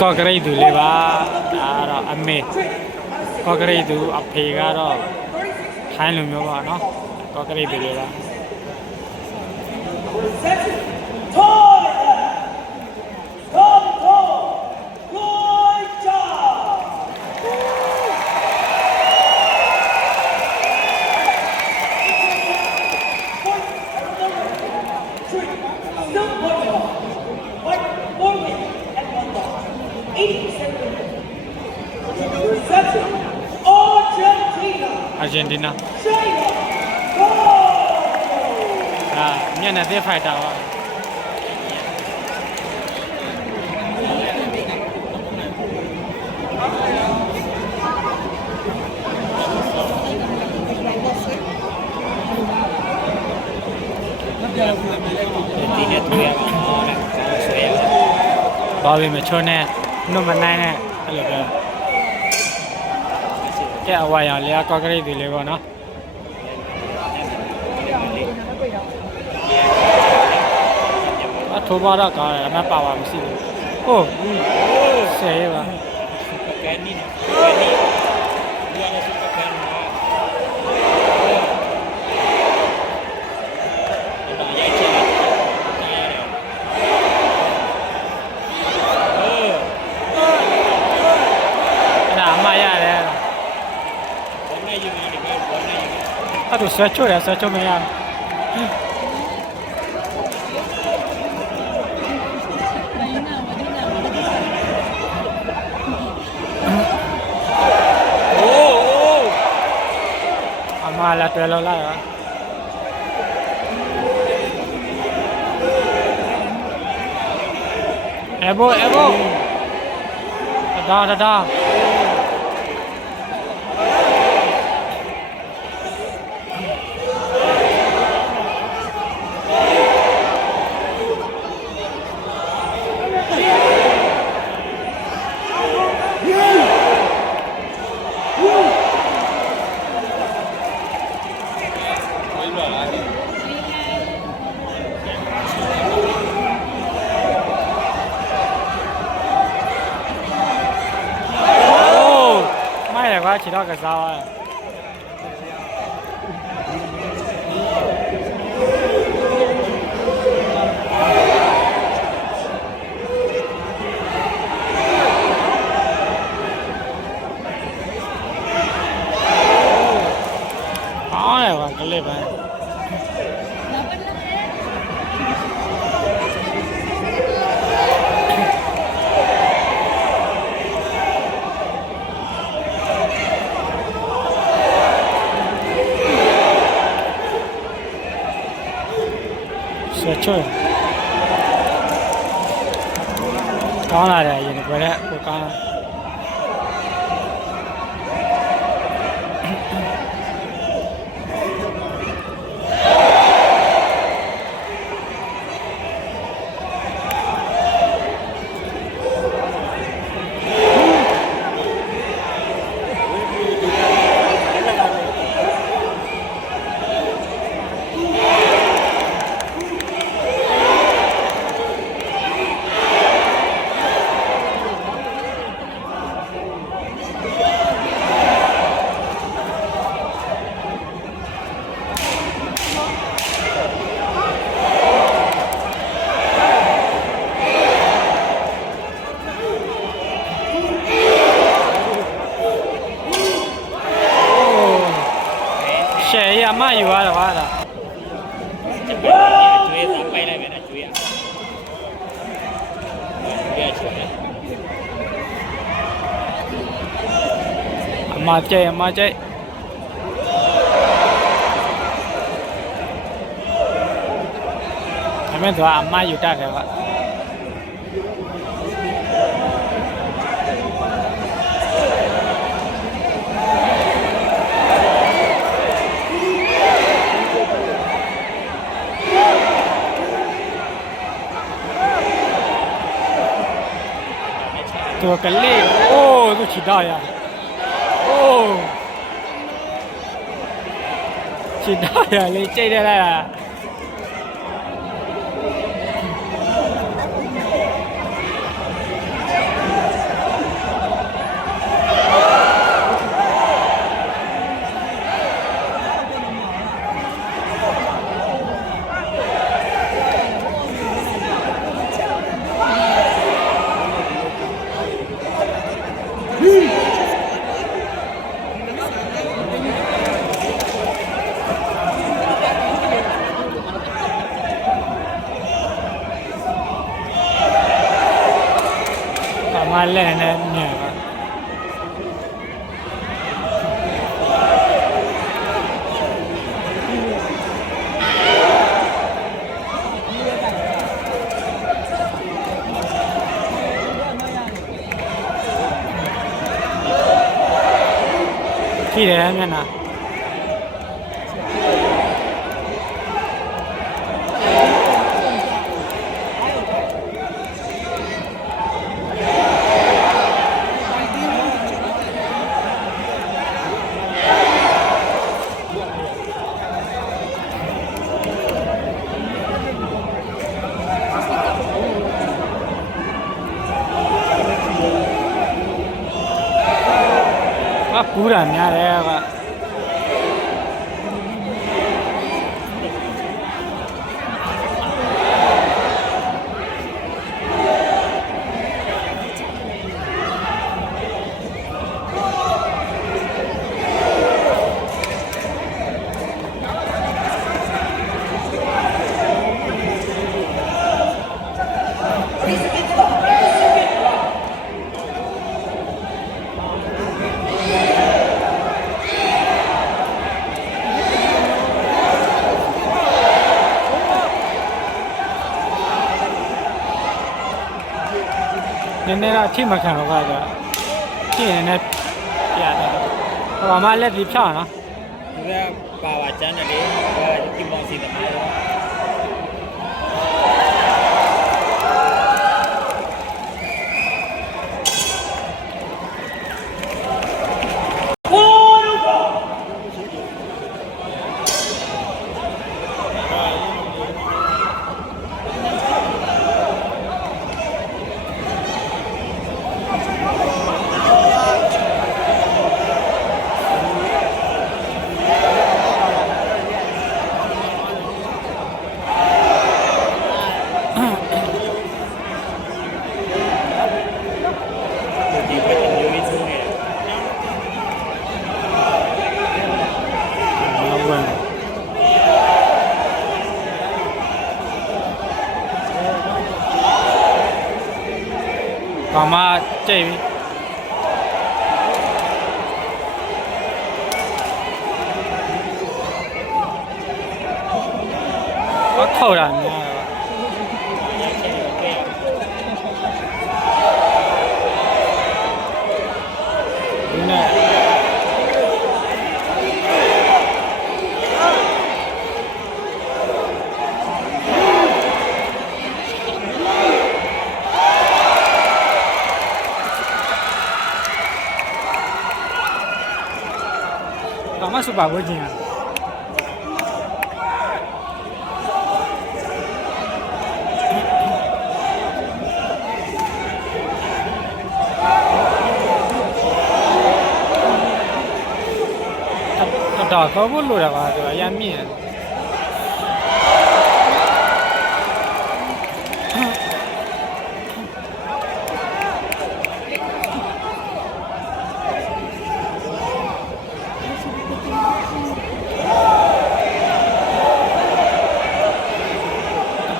ก็กระไรดูเลยว่าเราอเมก็กระไรดูอเพก็เราไทยลุงမျိုးပါเนาะก็กระไรดูเลยว่าอาร์เจนตินาเนี่ยนะเตะไฟตาวะဒီနေ့တွေ့ရမှာလားဆွဲရတာ ဘာပဲမချောနဲ့နှုတ်မနိုင်နဲ့အဲ့လိုပဲကဲအဝါရလေကော့ကရိတ်တွေလေပေါ့နော်အထိုးပါတော့ကားတယ်အမပါပါမရှိဘူးဟုတ်ဆယ်ရပါ ကဲနီကဲနီဒီအနေစုကဲနီတော့ရိုက်ချင်တယ်တားရတယ်အဲ့ဒါအမရတယ် ဘောနဲ့ယူနေတယ်ဘောနဲ့ယူ အဲ့ဒါဆွဲချိုးတယ်ဆွဲချိုးမရအမလာတယ်လို့လာအဘောဒါ ခြေတော့ကစားသွားအားရပါကလေးပဲဆွဲချိုးကောင်းလာတယ်ရင်ဘယ်နဲ့ကိုကောင်းရှယ်ရမယူရတာပါလား ကျွေးစားပိုက်လိုက်ပဲနဲ့ကျွေးရကျွေးချင်တယ် အမကျဲအမကျဲအမေတို့အမယူတတ်တယ်ပါตัวกันเล่โอ้ตัวฉีดได้อะโอ้ฉีดได้อะเลยเจ๊ได้แล้วอะ က မှာလက်နဲ့မြင်ပါကြည့်တယ်မျက်နှာပူတာများတယ်ကနည်းနည်းတော့အထိမခံတော့ပါတော့ကြည့်နေနဲ့ပြရတယ်ဟိုမှာလက်ပြီးဖြောင်းနော် သူကပါပါကျန်းတယ်လေဒီမောင်စီသမားရောဘာမှကြိတ်ပြီဘာခေါ်တာများဒီနဲ့ဘာမှစပါဘူးကျင်တော့ကောဖို့လိုတာပါဆိုတော့အရင်မြင်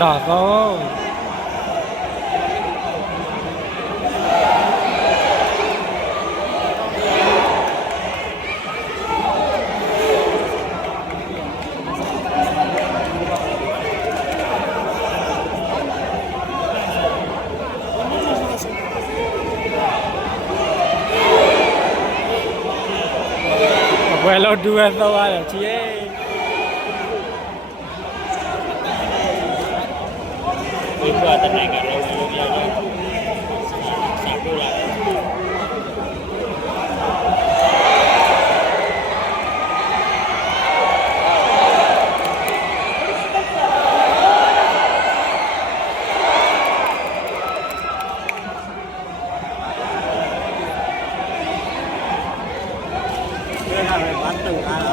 တော့ကောဘယ်လိုဒူရတော့ရတယ်ချီရဲ့ဒီကွာတနိုင်ကလည်းလို့ပြောတော့စာပို့လာတယ်ဘာတူလာ